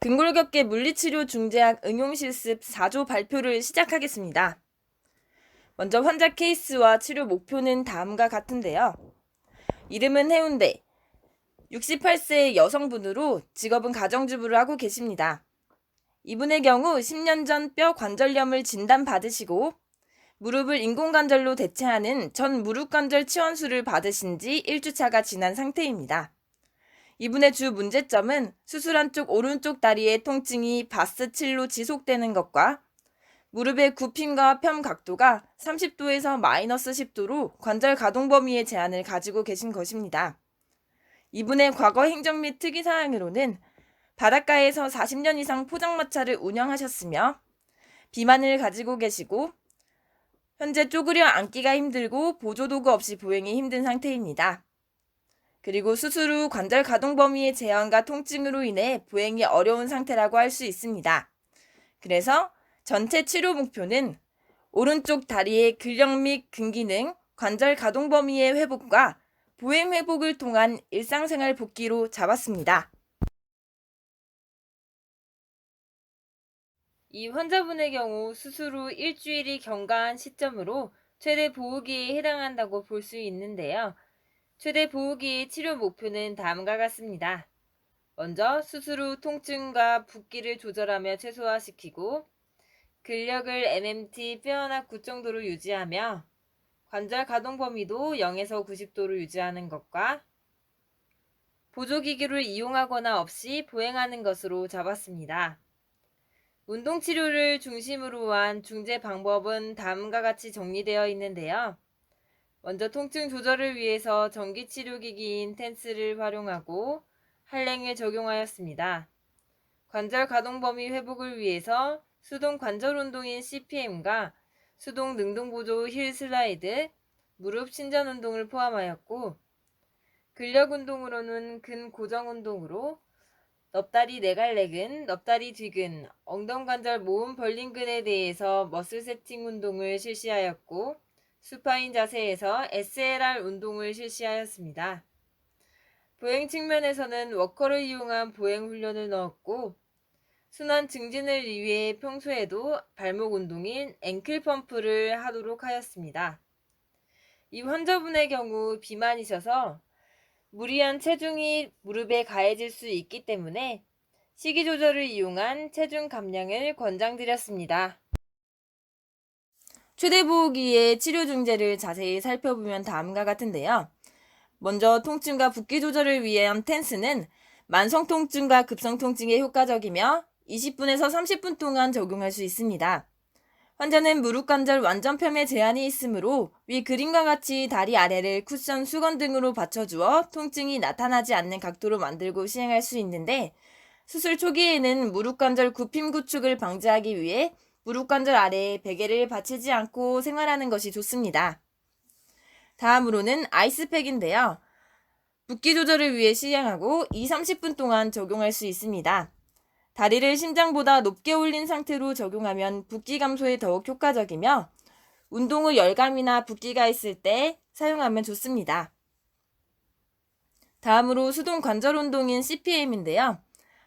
근골격계 물리치료 중재학 응용실습 4조 발표를 시작하겠습니다. 먼저 환자 케이스와 치료 목표는 다음과 같은데요. 이름은 해운대, 68세 여성분으로 직업은 가정주부를 하고 계십니다. 이분의 경우 10년 전 뼈 관절염을 진단받으시고 무릎을 인공관절로 대체하는 전 무릎관절 치원술을 받으신 지 1주차가 지난 상태입니다. 이분의 주 문제점은 수술한 쪽 오른쪽 다리의 통증이 바스7로 지속되는 것과 무릎의 굽힘과 편 각도가 30도에서 마이너스 10도로 관절 가동 범위의 제한을 가지고 계신 것입니다. 이분의 과거 행적 및 특이사항으로는 바닷가에서 40년 이상 포장마차를 운영하셨으며 비만을 가지고 계시고 현재 쪼그려 앉기가 힘들고 보조도구 없이 보행이 힘든 상태입니다. 그리고 수술 후 관절 가동 범위의 제한과 통증으로 인해 보행이 어려운 상태라고 할 수 있습니다. 그래서 전체 치료 목표는 오른쪽 다리의 근력 및 근기능, 관절 가동 범위의 회복과 보행 회복을 통한 일상생활 복귀로 잡았습니다. 이 환자분의 경우 수술 후 일주일이 경과한 시점으로 최대 보호기에 해당한다고 볼 수 있는데요. 최대 보호기의 치료 목표는 다음과 같습니다. 먼저 수술 후 통증과 붓기를 조절하며 최소화시키고 근력을 MMT 뼈하나 9 정도로 유지하며 관절 가동 범위도 0에서 90도로 유지하는 것과 보조기기를 이용하거나 없이 보행하는 것으로 잡았습니다. 운동치료를 중심으로 한 중재 방법은 다음과 같이 정리되어 있는데요. 먼저 통증 조절을 위해서 전기치료기기인 텐스를 활용하고 한랭을 적용하였습니다. 관절 가동 범위 회복을 위해서 수동 관절 운동인 CPM과 수동 능동 보조 힐 슬라이드, 무릎 신전 운동을 포함하였고 근력 운동으로는 근 고정 운동으로 넙다리 내갈레근, 넙다리 뒤근, 엉덩관절 모음 벌린근에 대해서 머슬 세팅 운동을 실시하였고 수파인 자세에서 SLR 운동을 실시하였습니다. 보행 측면에서는 워커를 이용한 보행 훈련을 넣었고 순환 증진을 위해 평소에도 발목 운동인 앵클 펌프를 하도록 하였습니다. 이 환자분의 경우 비만이셔서 무리한 체중이 무릎에 가해질 수 있기 때문에 식이 조절을 이용한 체중 감량을 권장드렸습니다. 최대 보호기의 치료 중재를 자세히 살펴보면 다음과 같은데요. 먼저 통증과 붓기 조절을 위한 텐스는 만성 통증과 급성 통증에 효과적이며 20분에서 30분 동안 적용할 수 있습니다. 환자는 무릎 관절 완전 펴매 제한이 있으므로 위 그림과 같이 다리 아래를 쿠션 수건 등으로 받쳐주어 통증이 나타나지 않는 각도로 만들고 시행할 수 있는데 수술 초기에는 무릎 관절 굽힘 구축을 방지하기 위해 무릎 관절 아래에 베개를 받치지 않고 생활하는 것이 좋습니다. 다음으로는 아이스팩인데요. 붓기 조절을 위해 시행하고 2-30분 동안 적용할 수 있습니다. 다리를 심장보다 높게 올린 상태로 적용하면 붓기 감소에 더욱 효과적이며 운동 후 열감이나 붓기가 있을 때 사용하면 좋습니다. 다음으로 수동 관절 운동인 CPM인데요.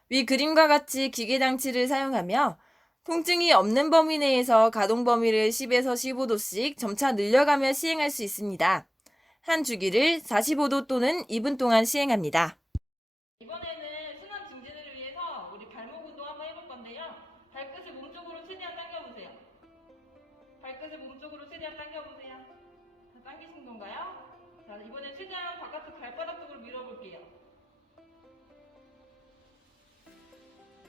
위 그림과 같이 기계 장치를 사용하며 통증이 없는 범위 내에서 가동 범위를 10에서 15도씩 점차 늘려가며 시행할 수 있습니다. 한 주기를 45도 또는 2분 동안 시행합니다. 이번에는 순환 증진을 위해서 우리 발목 운동 한번 해볼 건데요. 발끝을 몸쪽으로 최대한 당겨보세요. 발끝을 몸쪽으로 최대한 당겨보세요. 자, 당기신 건가요? 자, 이번엔 최대한 바깥쪽 발바닥 쪽으로 밀어볼게요.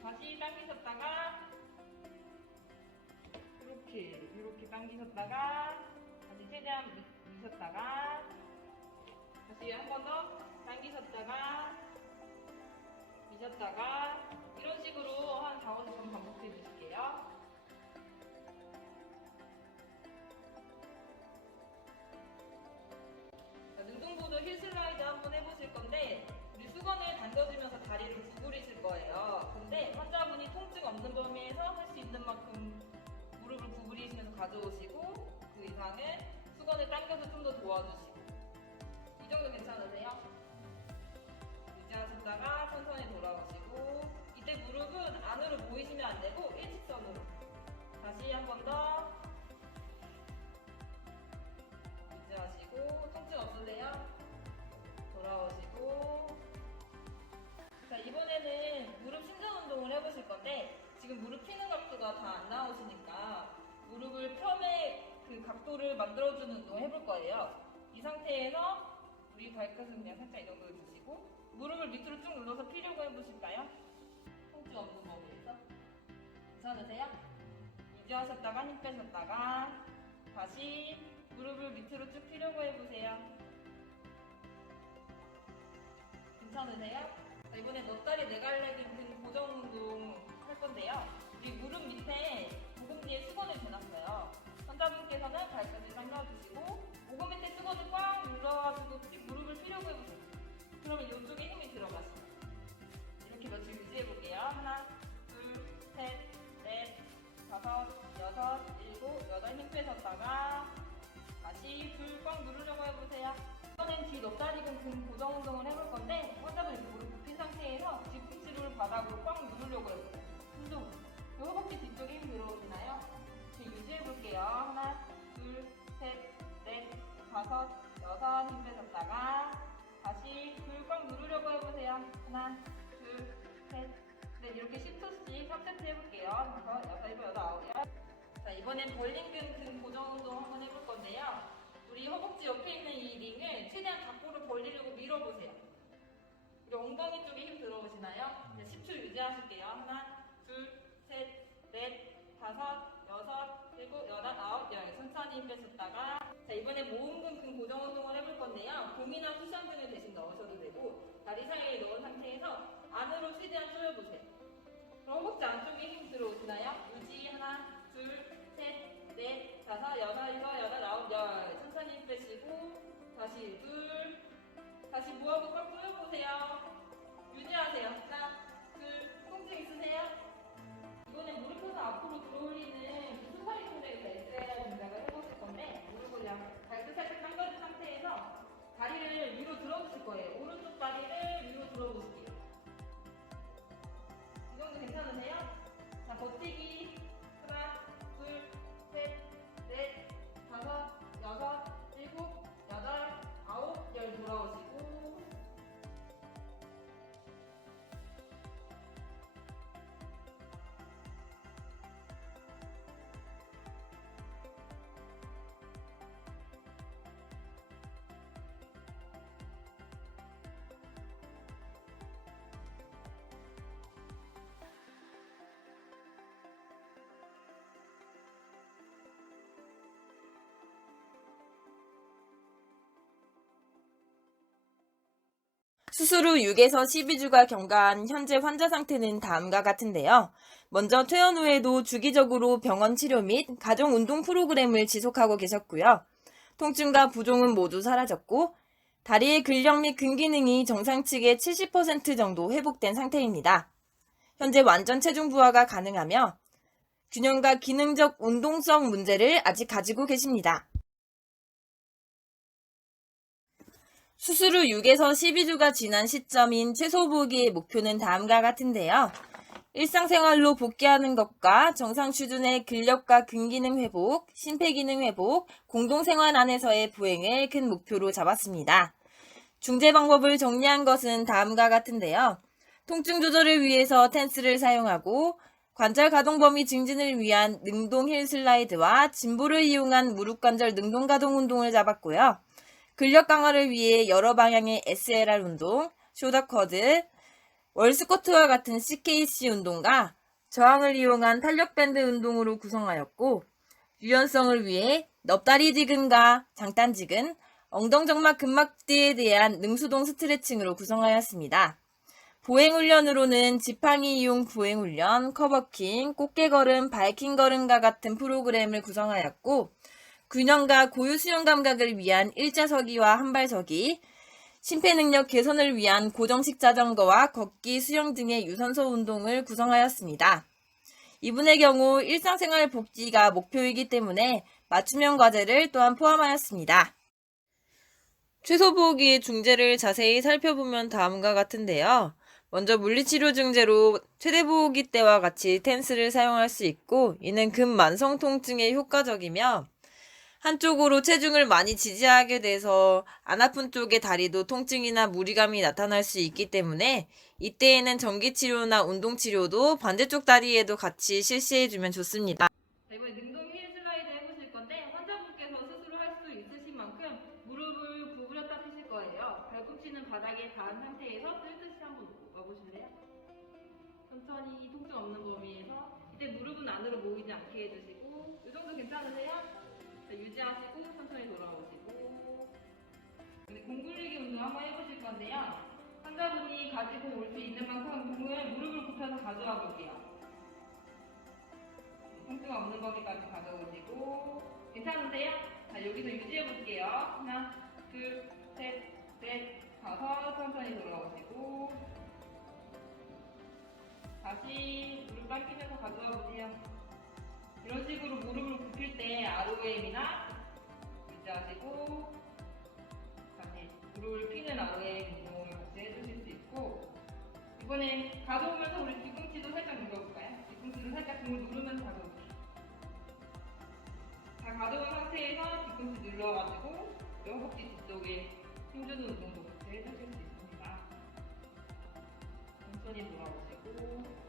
다시 당기셨다가 이렇게 당기셨다가 다시 최대한 미셨다가 다시 한 번 더 당기셨다가 미셨다가 이런 식으로 한 4-5번 반복해 주실게요. 능동보조 힐 슬라이드 한번 해보실 건데 우리 수건을 당겨주면서 다리를 구부리실 거예요. 근데 환자분이 통증 없는 범위에서 할 수 있는 만큼 무릎을 구부리시면서 가져오시고 그 이상은 수건을 당겨서 좀 더 도와주시고 이 정도 괜찮으세요? 유지하셨다가 천천히 돌아오시고 이때 무릎은 안 되고 일직선으로. 다시 한 번 더. 유지하시고 통증 없으세요? 돌아오시고. 자, 이번에는 무릎 신전 운동을 해보실 건데 지금 무릎 펴는 각도가 다 안 나오시니까 무릎을 펴의 그 각도를 만들어주는 운동을 해볼 거예요. 이 상태에서 우리 발끝은 그냥 살짝 이 정도로 두시고 무릎을 밑으로 쭉 눌러서 피려고 해보실까요? 통증 없는 범위에서. 괜찮으세요? 유지하셨다가 힘 빼셨다가 다시 무릎을 밑으로 쭉 피려고 해보세요. 괜찮으세요? 자, 이번에 넉다리 네갈래기 등 고정 운동 할 건데요. 우리 무릎 밑에 목음뒤에 수건을 대놨어요. 환자분께서는 발끝을 당겨주시고 목음 밑에 수건을 꽉 눌러가지고 무릎을 피려고 해보세요. 그러면 이쪽에 힘이 들어가시죠. 이렇게 며칠 유지해볼게요. 하나, 둘, 셋, 넷, 다섯, 여섯, 일곱, 여덟. 힘 빼셨다가 다시 불 꽉 누르려고 해보세요. 이번엔 뒤 넉다리근 등 고정 운동을 해볼 건데 환자분 이렇게 무릎 굽힌 상태에서 뒤꿈치를 바닥으로 꽉 누르려고 해보세요. 운동. 허벅지 뒤쪽에 힘 들어오시나요? 이렇게 유지해볼게요. 하나, 둘, 셋, 넷, 다섯, 여섯. 힘 빼셨다가 다시 불 꽉 누르려고 해보세요. 하나, 둘, 셋, 넷. 이렇게 10초씩 3세트 해볼게요. 다섯, 여섯, 일곱, 여덟, 아홉, 열. 자, 이번엔 벌린근 등 고정 운동 한번 해볼 건데요. 우리 허벅지 옆에 있는 이 링을 최대한 밖으로 벌리려고 밀어보세요. 우리 엉덩이 쪽에 힘 들어오시나요? 10초 유지하실게요. 하나, 둘, 셋, 넷, 다섯, 여섯, 일곱, 여덟, 아홉, 열. 천천히 힘 빼셨다가 자, 이번에 모음근 등 고정 운동을 해볼 건데요. 공이나 쿠션 등을 대신 넣으셔도 되고 다리 사이에 넣은 상태에서 안으로 최대한 조여보세요. 그럼 허벅지 안쪽에 힘 들어오시나요? 유지. 하나, 둘, 셋, 넷, 다섯, 여섯, 일곱, 여덟, 아홉, 열. 천천히 힘 빼시고 다시 둘. 다시 모아서 꽉 조여보세요. 유지하세요. 하나, 둘. 통증 있으세요? 이번엔 무릎 펴서 앞으로 들어올리는 수사리 동작에서 SLR 동작을 해보실 건데 무릎을 발끝 살짝 당겨진 상태에서 다리를 위로 들어주실 거예요. 오른쪽 다리를 위로 들어보실게요. 이 정도 괜찮으세요? 자, 버티기. 하나, 둘, 셋, 넷, 다섯, 여섯, 일곱, 여덟, 아홉, 열. 돌아오시고 수술 후 6에서 12주가 경과한 현재 환자 상태는 다음과 같은데요. 먼저 퇴원 후에도 주기적으로 병원 치료 및 가정 운동 프로그램을 지속하고 계셨고요. 통증과 부종은 모두 사라졌고 다리의 근력 및 근기능이 정상치의 70% 정도 회복된 상태입니다. 현재 완전 체중 부하가 가능하며 균형과 기능적 운동성 문제를 아직 가지고 계십니다. 수술 후 6에서 12주가 지난 시점인 최소 보기의 목표는 다음과 같은데요. 일상생활로 복귀하는 것과 정상 수준의 근력과 근기능 회복, 심폐기능 회복, 공동생활 안에서의 보행을 큰 목표로 잡았습니다. 중재 방법을 정리한 것은 다음과 같은데요. 통증 조절을 위해서 텐스를 사용하고 관절 가동 범위 증진을 위한 능동 힐 슬라이드와 진보를 이용한 무릎 관절 능동 가동 운동을 잡았고요. 근력 강화를 위해 여러 방향의 SLR 운동, 숄더 쿼드, 월스쿼트와 같은 CKC 운동과 저항을 이용한 탄력 밴드 운동으로 구성하였고 유연성을 위해 넙다리 지근과 장단 지근, 엉덩정막 근막뒤에 대한 능수동 스트레칭으로 구성하였습니다. 보행훈련으로는 지팡이 이용 보행훈련, 커버킹, 꽃게걸음, 바이킹걸음과 같은 프로그램을 구성하였고 균형과 고유 수영 감각을 위한 일자서기와 한발서기, 심폐능력 개선을 위한 고정식 자전거와 걷기, 수영 등의 유산소 운동을 구성하였습니다. 이분의 경우 일상생활 복귀가 목표이기 때문에 맞춤형 과제를 또한 포함하였습니다. 최소 보기의 중재를 자세히 살펴보면 다음과 같은데요. 먼저 물리치료 증제로 최대보호기 때와 같이 텐스를 사용할 수 있고, 이는 근만성 통증에 효과적이며 한쪽으로 체중을 많이 지지하게 돼서 안 아픈 쪽의 다리도 통증이나 무리감이 나타날 수 있기 때문에 이때에는 전기치료나 운동치료도 반대쪽 다리에도 같이 실시해주면 좋습니다. 이번에 능동 힐 슬라이드 해보실 건데 환자분께서 스스로 할 수 있으신 만큼 무릎을 구부렸다 펴실 거예요. 발꿈치는 바닥에 닿은 상태에서 쓸듯이 한번 와보실래요? 천천히 통증 없는 범위에서 이때 무릎은 안으로 모이지 않게 해주시고 이 정도 괜찮으세요? 자, 유지하시고 천천히 돌아오시고 공 굴리기 운동 한번 해보실 건데요. 환자분이 가지고 올 수 있는 만큼 공을 무릎을 굽혀서 가져와 볼게요. 통증 없는 범위까지 가져오시고 괜찮으세요? 자, 여기서 유지해 볼게요. 하나, 둘, 셋, 넷, 다섯. 천천히 돌아오시고 다시 무릎 당기면서 가져와 보세요. 이런 식으로 무릎을 굽힐 때 ROM이나 유지하시고 다시 무릎을 피는 ROM 운동을 같이 해주실 수 있고, 이번엔 가져오면서 우리 뒤꿈치도 살짝 눌러볼까요? 뒤꿈치를 살짝 공을 누르면서 가져올게요. 다 가져온 상태에서 뒤꿈치 눌러가지고 허벅지 뒤쪽에 힘주는 운동도 같이 해주실 수 있습니다. 천천히 돌아오시고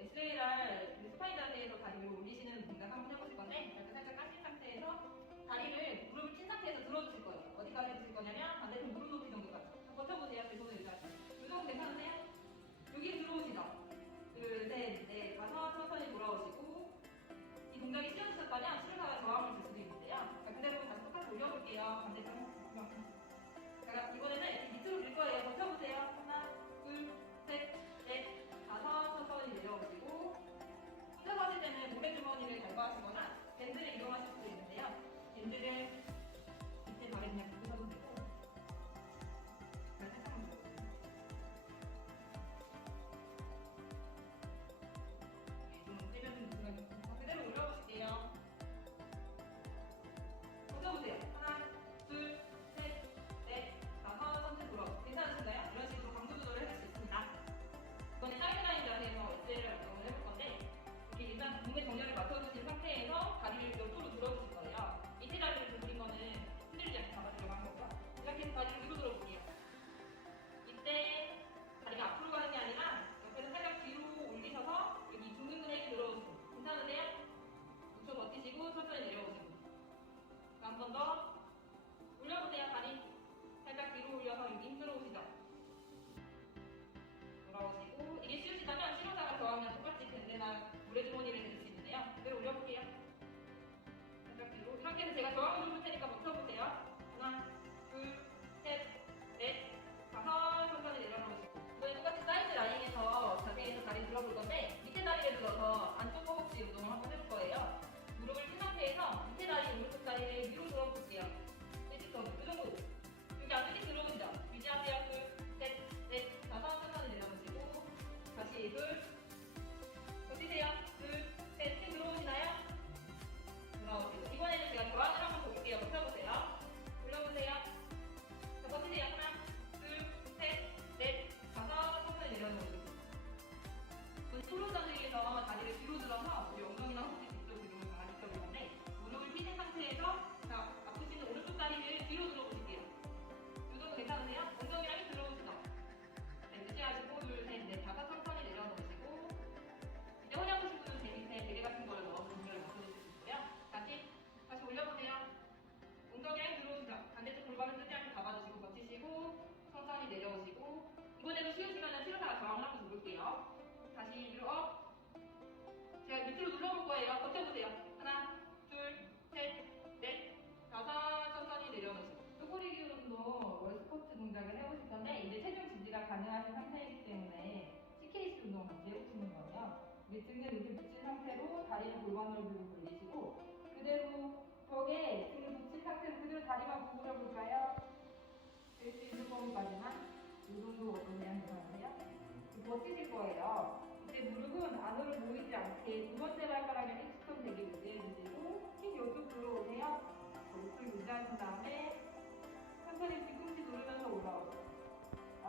SAR 스파인 자세에서 다리를 올리시는 동작 한번 해보실 건데, 살짝 까신 상태에서 다리를 무릎을 친 상태에서 들어주실 거예요. 어디까지 드실 거냐면 반대편 무릎 높이 정도까지. 버텨보세요. 제 손을 유지하시고. 이 정도 괜찮으세요? 여기 들어오시죠? 둘, 셋, 넷, 다섯. 천천히 돌아오시고 이 동작이 쉬워지셨다면 치료사가 저항을 줄 수도 있는데요. 자, 그대로 다시 똑같이 올려볼게요. 반대편. 자, 이번에는 이렇게 밑으로 밀 거예요. 버텨보세요. 하나, 둘, 셋, 넷, 다섯. 천천히 내려오시고 혼자서 하실 때는 모래주머니를 달바하시거나 밴드를 이용하실 수도 있는데요. 밴드를 밑에 발에 그냥 붙여도 되고 발 살짝만 들어주세요. 좀 세면 좀 그대로 올려보실게요. 버텨보세요. 하나, 둘, 셋, 넷, 다섯. 천천히 돌아오세요. 괜찮으신가요? 이런 식으로 강도 조절을 해줄 수 있습니다. 이번에 사이드라인 자세에서 SL을 운동을 해볼 건데, 이렇게 일단 몸의 정렬을 맞춰주신 상태에서 다리를 옆으로 들어주실 거예요. 밑에 다리를 들린 거는 흔들리지 않게 잡아주려고 하는 거고요. 이렇게 해서 다리를 위로 들어볼게요. 이때 다리가 앞으로 가는 게 아니라 옆에서 살짝 뒤로 올리셔서 여기 중근근에 들어오시고 괜찮으세요? 6초 버티시고 천천히 내려오시고 한 번 더 올려보세요. 다리 살짝 뒤로 올려서 여기 힘들어 오시죠. 돌아오시고 이게 쉬우시다면 치료사가 저하면 똑같이 밴드나 모래주머니를 드실 수 있는데요. 그대로 올려볼게요. 살짝 뒤로. 이 상태에서 제가 저항을 좀 줄 테니까 버텨보세요. 하나, 둘, 셋, 넷, 다섯. 천천히 내려놓으시고 이번에 똑같이 사이드 라인에서 자세에서 다리 들어볼 건데 밑에 다리를 들어서 안쪽 허벅지 운동을 한번 해볼 거예요. 무릎을 핀 상태에서 밑에 다리, 오른쪽 다리를 위로 들어볼게요. 일직선으로. 이 정도. 여기 안쪽에 들어오시죠. 유지하세요. 둘, 셋, 넷, 다섯. 천천히 내려놓으시고 다시 둘. 버티세요. 둘, 셋. 힘 들어오시나요? 돌아오시고 이번에는 제가 저항을 한번 볼게요. 버텨보세요. 올려보세요. 자, 버티세요. 하나, 둘, 셋, 넷, 다섯. 천천히 내려놓으시고 프로 자세에서 다리를 뒤로 들어서 우리 엉덩이나 허벅지 뒤쪽 근육을 강화시켜볼 건데, 무릎을 펴신 상태에서 자, 아프시는 오른쪽 다리를 뒤로 들어보실게요. 이 정도 괜찮으세요? 엉덩이랑 힘 들어오시죠? 네, 유지하시고 둘, 셋, 넷, 다섯. 천천히 내려놓으시고 이제 허리 아프신 분은 제 밑에 베개 같은 거를 넣어서 동작을 맞춰주실 수 있고요. 다시 올려보세요. 엉덩이랑 힘 들어오시죠? 반대쪽 골반을 쓰지 않게 잡아주시고 버티시고 천천히 내려오시고 이번에도 쉬우시면 치료사가 저항을 한번 줘볼게요. 다시 위로 업. 제가 밑으로 눌러볼 거예요. 버텨보세요. 하나, 둘, 셋, 넷, 다섯. 천천히 내려놓으시고 쪼그리기 운동, 월스쿼트 동작을 해보실 건데, 이제 체중 지지가 가능하신 상태이기 때문에 CKC 운동 같이 해보시는 거예요. 우리 등을 이렇게 붙인 상태로 다리를 골반으로 들고 돌리시고 그대로 벽에 등을 붙인 상태로 그대로 다리만 구부려 볼까요? 될 수 있는 범위까지만. 이 정도 어떠세요? 괜찮으세요? 버티실 거예요. 이때 무릎은 안으로 모이지 않게 두 번째 발가락에 일직선 되게 유지해주시고 힘 이쪽 들어오세요. 목을 유지하신 다음에 천천히 뒤꿈치 누르면서 올라오세요.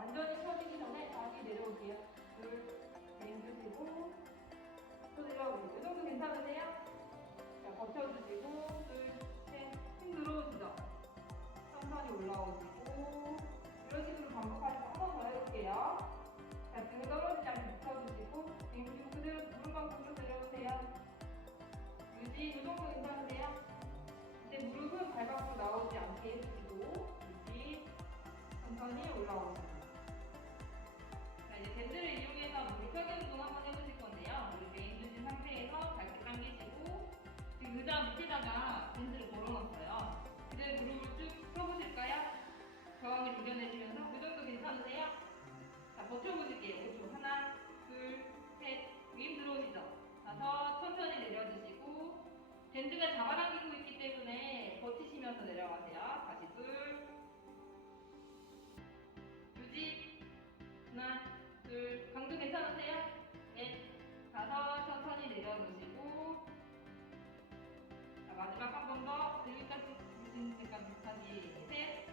완전히 펴지기 전에 다시 내려올게요. 둘, 셋, 힘주시고 또 내려오고. 이 정도 괜찮으세요? 자, 버텨주시고 둘, 셋, 힘 들어오시죠? 천천히 올라오시고 이런 식으로 반복하시고 한 번 더 해볼게요. 자, 등 떨어지지 않게 붙여주시고 그리고 그대로 무릎만큼으로 내려오세요. 유지. 이 정도 괜찮으세요? 이제 무릎은 발 밖으로 나오지 않게 해주시고 유지. 천천히 올라오시고. 자, 이제 밴드를 이용해서 무릎 펴기 운동 한번 해보실 건데요. 무릎 메인 주신 상태에서 발끝 당기시고 지금 의자 밑에다가 밴드를 걸어놨어요. 그대로 무릎을 쭉 펴보실까요? 저항을 이겨내시면서 그 정도 괜찮으세요? 자, 버텨보실게요. 5초. 하나, 둘, 셋. 힘 들어오시죠? 다섯. 천천히 내려주시고 밴드가 잡아당기고 있기 때문에 버티시면서 내려가세요. 다시 둘. 유지. 하나, 둘. 강도 괜찮으세요? 넷. 다섯. 천천히 내려놓으시고 자, 마지막 한 번 더. 여기까지 유지는 때까지 셋.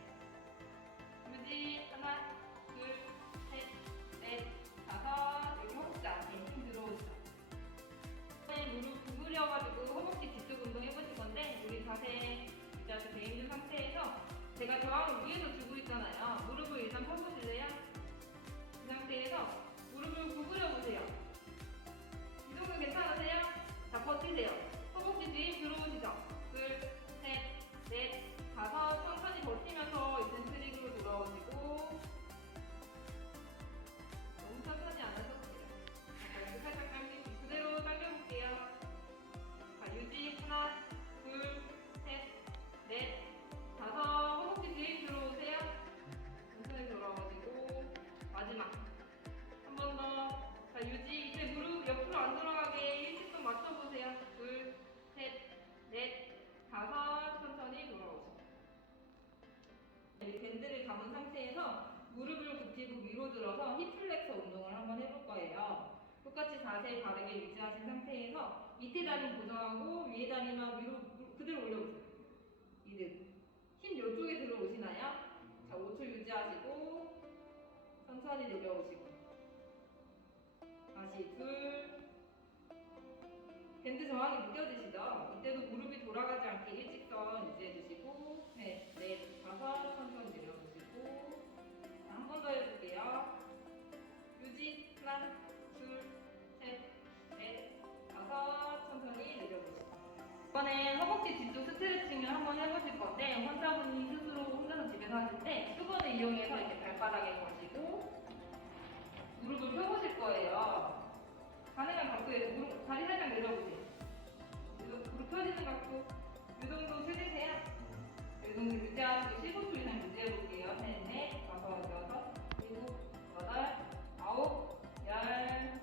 유지. 하나, 둘, 셋, 넷, 다섯. 여기 허벅지 앞에 힘 들어오시죠. 무릎 구부려가지고 허벅지 뒤쪽 운동 해보실 건데 여기 자세 유지하셔서 돼 있는 상태에서 제가 저항을 위에서 주고 있잖아요. 무릎을 일단 펴보실래요? 이 상태에서 무릎을 구부려 보세요. 이 정도 괜찮으세요? 자, 버티세요. 허벅지 뒤에 힘 들어오시죠? 둘, 셋, 넷, 다섯. 천천히 버티면서 이센트릭으로 돌아오시고 너무 천천히 안 하셔도 돼요. 자, 살짝 당기고 그대로 당겨볼게요. 자, 유지. 하나, 둘, 셋, 넷, 다섯. 허벅지 뒤에 힘 들어오세요. 천천히 돌아오시고 마지막 한 번 더. 자, 유지. 이제 무릎 옆으로 안 돌아가게 일직선 맞춰보세요. 둘, 셋, 넷, 다섯. 천천히 돌아오시고 밴드를 감은 상태에서 무릎을 굽히고 위로 들어서 힙 플렉서 운동을 한번 해볼 거예요. 똑같이 자세 바르게 유지하신 상태에서 밑에 다리 고정하고 위에 다리만 위로 그대로 올려보세요. 이대로. 힘 이쪽에 들어오시나요? 자, 5초 유지하시고 천천히 내려오시고 다시 둘. 밴드 저항이 느껴지시죠? 이때도 무릎이 돌아가지 않게 일직선 유지해주시고 셋, 넷, 다섯. 천천히 내려오시고 한 번 더 해볼게요. 유지. 하나, 둘, 셋, 넷, 다섯. 천천히 내려보시고 이번엔 허벅지 뒤쪽 스트레칭을 한번 해보실 건데 환자분이 스스로 혼자서 집에서 하실 때 수건을 이용해서 이렇게 발바닥에 거시고 무릎을 펴보실 거예요. 가능한 각도에서 무릎, 다리 살짝 내려보세요. 무릎 펴지는 각도 이 정도 찾으세요. 이 정도 유지하시고 15초 이상 유지해볼게요. 셋, 넷, 다섯, 여섯, 일곱, 여덟, 아홉, 열,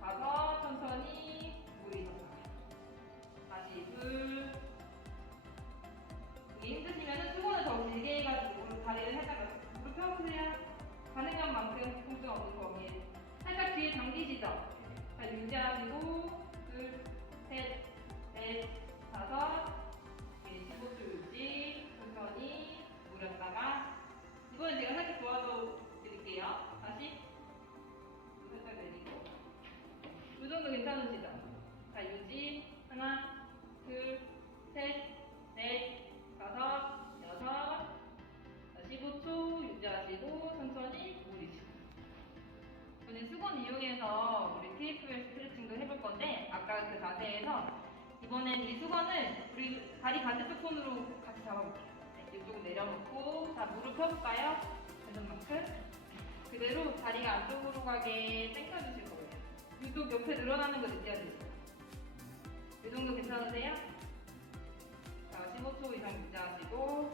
다섯. 천천히 무릎 일어나요. 다시 둘. 이게 힘드시면 수건을 더 길게 해가지고 다리를 살짝 무릎 펴보세요. 가능한 만큼 통증 없는 범위에 살짝 뒤에 당기시죠? 자, 유지하시고 둘, 셋, 넷, 다섯. 15초 유지. 천천히 무렸다가 이번엔 제가 살짝 도와줘 드릴게요. 다시 살짝 내리고 이 정도 괜찮으시죠? 자, 유지. 하나, 둘, 셋, 넷, 다섯, 여섯. 자, 15초 유지하시고 천천히 올리시고 이번엔 수건 이용해서 우리 TFL 스트레칭도 해볼 건데 아까 그 자세에서 이번엔 이 수건을 우리 다리 반대쪽 손으로 같이 잡아볼게요. 네, 이쪽으로 내려놓고 자, 무릎 펴볼까요? 되는 만큼 그대로 다리가 안쪽으로 가게 당겨주실 거예요. 유독 옆에 늘어나는 거 느껴지시죠? 이 정도 괜찮으세요? 자, 15초 이상 유지하시고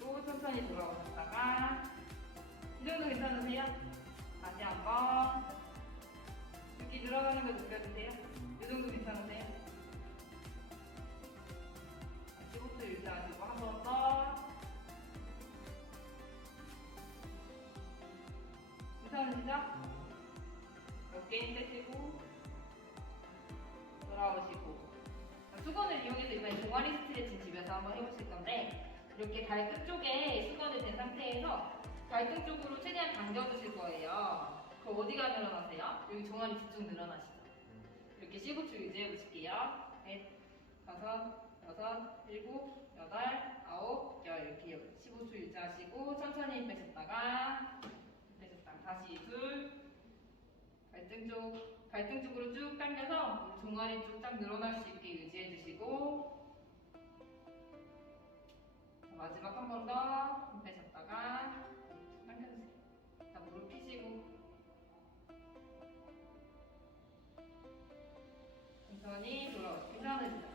또 천천히 돌아오셨다가 이 정도 괜찮으세요? 다시 한번 여기 늘어나는 거 느껴지세요? 이 정도 괜찮으세요? 15초 유지하시고 한 번 더 괜찮으시죠? 어깨 힘내시고 돌아오시고 수건을 이용해서 이번에 종아리 스트레칭 집에서 한번 해보실 건데 이렇게 발끝 쪽에 수건이 된 상태에서 발등 쪽으로 최대한 당겨주실 거예요. 그럼 어디가 늘어나세요? 여기 종아리 뒤쪽 늘어나시죠? 이렇게 15초 유지해 보실게요. 넷, 다섯, 여섯, 일곱, 여덟, 아홉, 열 이렇게 15초 유지하시고 천천히 힘 빼셨다가 다시 둘, 발등 쪽으로 쭉 당겨서 종아리 쪽 딱 늘어날 수 있게 유지해 주시고 마지막 한 번 더 힘 빼셨다가 당겨주세요. 자, 무릎 펴시고 천천히 돌아오시고 괜찮으시죠?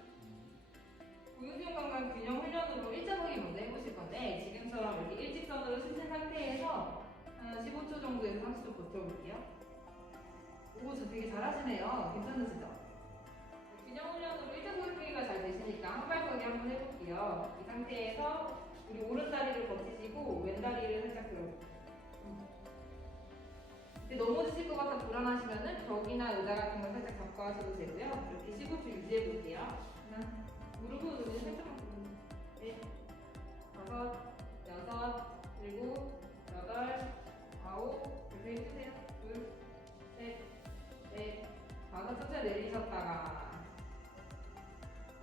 고유수용 건강 균형 훈련으로 일자보기 먼저 해보실 건데 지금처럼 이렇게 일직선으로 쓰신 상태에서 한 15초 정도에서 30초 버텨볼게요. 오, 저 되게 잘하시네요. 괜찮으시죠? 균형 훈련으로 일자보기가 잘 되시니까 한 발 서기 한번 해볼게요. 이 상태에서 우리 오른 다리를 버티시고 왼 다리를 살짝 들어볼게요. 근데 넘어지실 것 같아 불안하시면은 벽이나 의자 같은 거 살짝 잡고 하셔도 되고요. 이렇게 15초 유지해 볼게요. 하나, 무릎은 눈이 살짝만 들어요. 넷, 다섯, 여섯, 일곱, 여덟, 아홉, 이렇게 해주세요. 둘, 셋, 넷, 다섯. 천천히 내리셨다가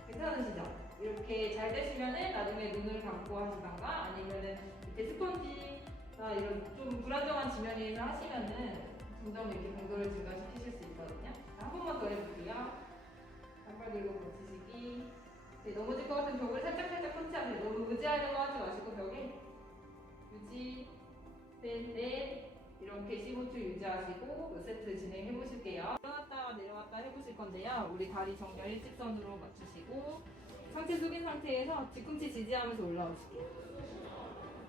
괜찮으시죠? 이렇게 잘 되시면은 나중에 눈을 감고 하시던가 아니면은 밑에 스펀지나 이런 좀 불안정한 지면에서 하시면은 점점 이렇게 강도를 증가시키실 수 있거든요. 한 번만 더 해볼게요. 왼발 들고 버티시기. 네, 넘어질 것 같은 벽을 살짝 터치하세요. 너무 의지하려고 하지 마시고 벽에 유지, 셋, 이렇게 15초 유지하시고 몇 세트 진행해 보실게요. 내려왔다 내려왔다 해보실 건데요. 우리 다리 정렬 일직선으로 맞추시고 상체 숙인 상태에서 뒤꿈치 지지하면서 올라오실게요.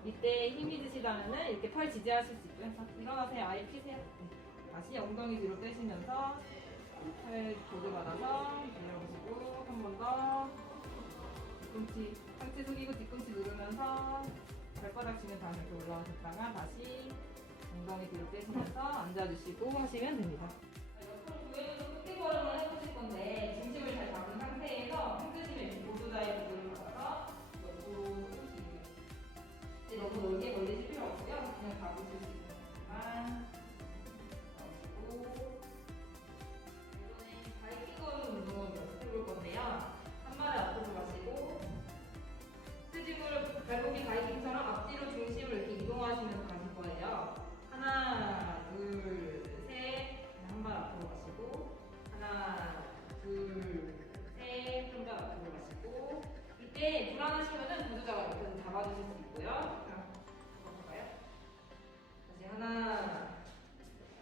이때 힘이 드시다면은 이렇게 팔 지지하실 수 있고요. 자, 일어나세요. 아예 피세요. 네. 다시 엉덩이 뒤로 빼시면서 팔 고정받아서 내려보시고 한 번 더 뒤꿈치 상체 숙이고 뒤꿈치 누르면서 발바닥 치면 다시 이렇게 올라오셨다가 다시 엉덩이 뒤로 빼시면서 앉아주시고 하시면 됩니다. 옆으로 구해서 끝에 걸음을 해보실 건데 중심을 잘 잡은 상태에서 힘드시면 보조자의 구조를 받아서 옆으로 해주시면 이제 너무 넓게 벌리실 필요 없고요. 그냥 잡으실 수 있는 것만 잡으시고 이번에 발기 걸음 운동 연습해볼 건데요. 한 발을 앞으로 가시고 스트징으로 발목이 바이킹처럼 앞뒤로 중심을 이렇게 이동하시면서 가실 거예요. 하나, 둘, 셋. 한 발 앞으로 가시고 하나, 둘, 셋. 한 발 앞으로 가시고 이때 불안하시면은 보조자가 옆에서 잡아주실 수 있고요. 잡아볼까요? 다시 하나,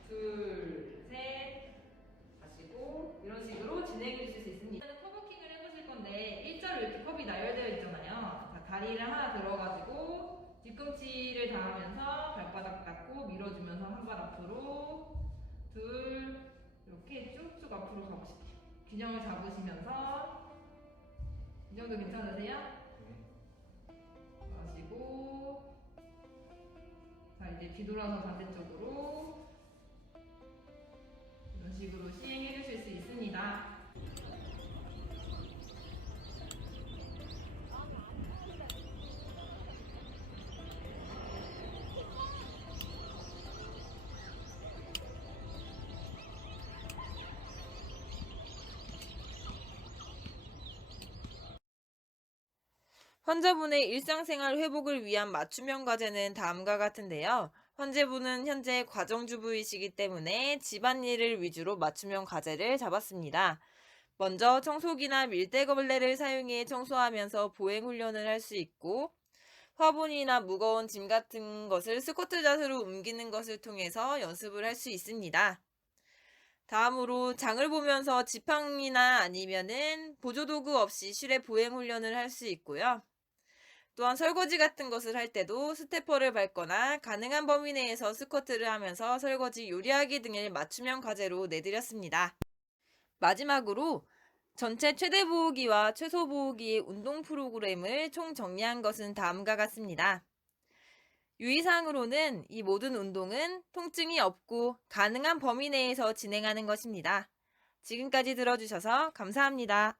둘, 셋. 가시고 이런 식으로 진행해 주실 수 있습니다. 커버킹을 해보실 건데 일자로 이렇게 컵이 나열되어 있잖아요. 자, 다리를 하나 들어가지고 뒤꿈치를 닿으면서 발바닥 닿고 밀어주면서 한 발 앞으로 둘 이렇게 쭉쭉 앞으로 가보실게요. 균형을 잡으시면서 이 정도 괜찮으세요? 마시고 자 이제 뒤돌아서 반대쪽으로 이런 식으로 시행해 주실 수 있습니다. 환자분의 일상생활 회복을 위한 맞춤형 과제는 다음과 같은데요. 환자분은 현재 가정주부이시기 때문에 집안일을 위주로 맞춤형 과제를 잡았습니다. 먼저 청소기나 밀대걸레를 사용해 청소하면서 보행훈련을 할 수 있고, 화분이나 무거운 짐 같은 것을 스쿼트 자세로 옮기는 것을 통해서 연습을 할 수 있습니다. 다음으로 장을 보면서 지팡이나 아니면은 보조도구 없이 실외 보행훈련을 할 수 있고요. 또한 설거지 같은 것을 할 때도 스테퍼를 밟거나 가능한 범위 내에서 스쿼트를 하면서 설거지 요리하기 등을 맞춤형 과제로 내드렸습니다. 마지막으로 전체 최대 보호기와 최소 보호기의 운동 프로그램을 총 정리한 것은 다음과 같습니다. 유의사항으로는 이 모든 운동은 통증이 없고 가능한 범위 내에서 진행하는 것입니다. 지금까지 들어주셔서 감사합니다.